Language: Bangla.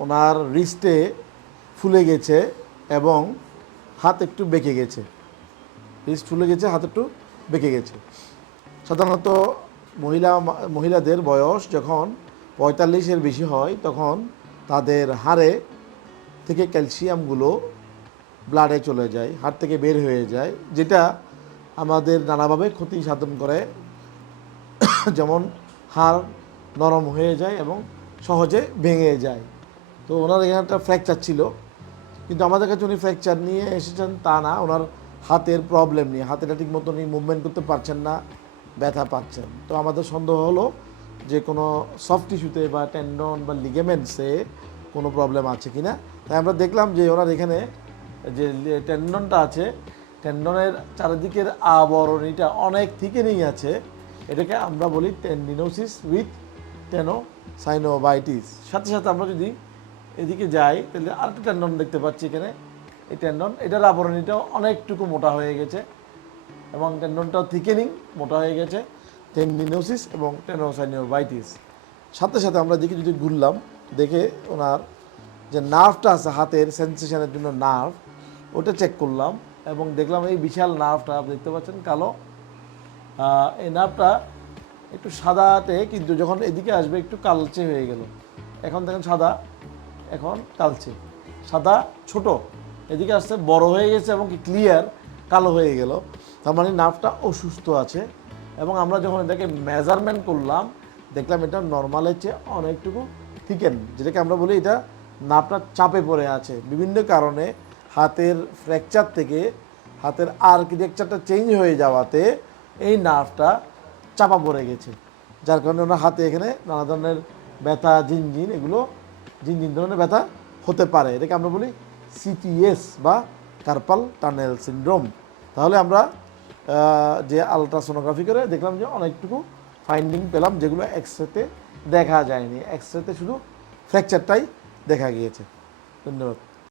ওনার রিস্টে ফুলে গেছে এবং হাত একটু বেঁকে গেছে। রিস্ট ফুলে গেছে, হাত একটু বেঁকে গেছে। সাধারণত মহিলা, মহিলাদের বয়স যখন পঁয়তাল্লিশের বেশি হয়, তখন তাদের হাড়ে থেকে ক্যালসিয়ামগুলো ব্লাডে চলে যায়, হাড় থেকে বের হয়ে যায়, যেটা আমাদের নানাভাবে ক্ষতি সাধন করে। যেমন হাড় নরম হয়ে যায় এবং সহজে ভেঙে যায়। তো ওনার এখানে একটা ফ্র্যাকচার ছিল। কিন্তু আমাদের কাছে উনি ফ্র্যাকচার নিয়ে এসেছেন, তা না। ওনার হাতের প্রবলেম নিয়ে। হাতেটা ঠিক মতো উনি মুভমেন্ট করতে পারছেন না, ব্যথা পাচ্ছেন। তো আমাদের সন্দেহ হলো যে কোনো সফট টিস্যুতে বা টেন্ডন বা লিগেমেন্টসে কোনো প্রবলেম আছে কি না তাই আমরা দেখলাম যে ওনার এখানে যে টেন্ডনটা আছে টেন্ডনের চারিদিকের আবরণীটা অনেক থেকে থিকেনিং আছে। এটাকে আমরা বলি টেন্ডিনোসিস উইথ টেনোসাইনোভাইটিস সাথে সাথে আমরা যদি এদিকে যাই, তাহলে আরেকটা ট্যান্ডন দেখতে পাচ্ছি এখানে। এই ট্যান্ডন এটার আবরণীটাও অনেকটুকু মোটা হয়ে গেছে এবং টেন্ডনটাও থিকেনিং মোটা হয়ে গেছে টেন্ডিনোসিস এবং টেনোসাইনোভাইটিস সাথে সাথে আমরা দিকে যদি ঘুরলাম, দেখে ওনার যে নার্ভটা আছে হাতের সেন্সেশনের জন্য নার্ভ ওটা চেক করলাম এবং দেখলাম এই বিশাল নার্ভটা দেখতে পাচ্ছেন কালো। এই নার্ভটা একটু সাদাতে কিন্তু যখন এদিকে আসবে একটু কালচে হয়ে গেল। এখন দেখেন সাদা। এখন কালচে। সাদা, ছোট। এদিকে আসছে, বড় হয়ে গেছে এবং কি ক্লিয়ার কালো হয়ে গেল। তার মানে নার্ভটা অসুস্থ আছে। এবং আমরা যখন এটাকে মেজারমেন্ট করলাম, দেখলাম এটা নর্মালের চেয়ে অনেকটুকু থিকেন যেটাকে আমরা বলি এটা নার্ভটা চাপে পড়ে আছে। বিভিন্ন কারণে হাতের ফ্র্যাকচার থেকে হাতের আর্কিটেকচারটা চেঞ্জ হয়ে যাওয়াতে এই নার্ভটা চাপা পড়ে গেছে। যার কারণে ওনার হাতে এখানে নানা ধরনের ব্যথা জিনজিন এগুলো জিনজিন ধরনের ব্যথা হতে পারে। এটাকে আমরা বলি সিটিএস বা কার্পাল টানেল সিন্ড্রোম তাহলে আমরা যে আলট্রাসোনোগ্রাফি করে দেখলাম যে অনেকটুকু ফাইন্ডিং পেলাম যেগুলো এক্সরেতে দেখা যায়নি। এক্সরেতে শুধু ফ্র্যাকচারটাই দেখা গিয়েছে। ধন্যবাদ।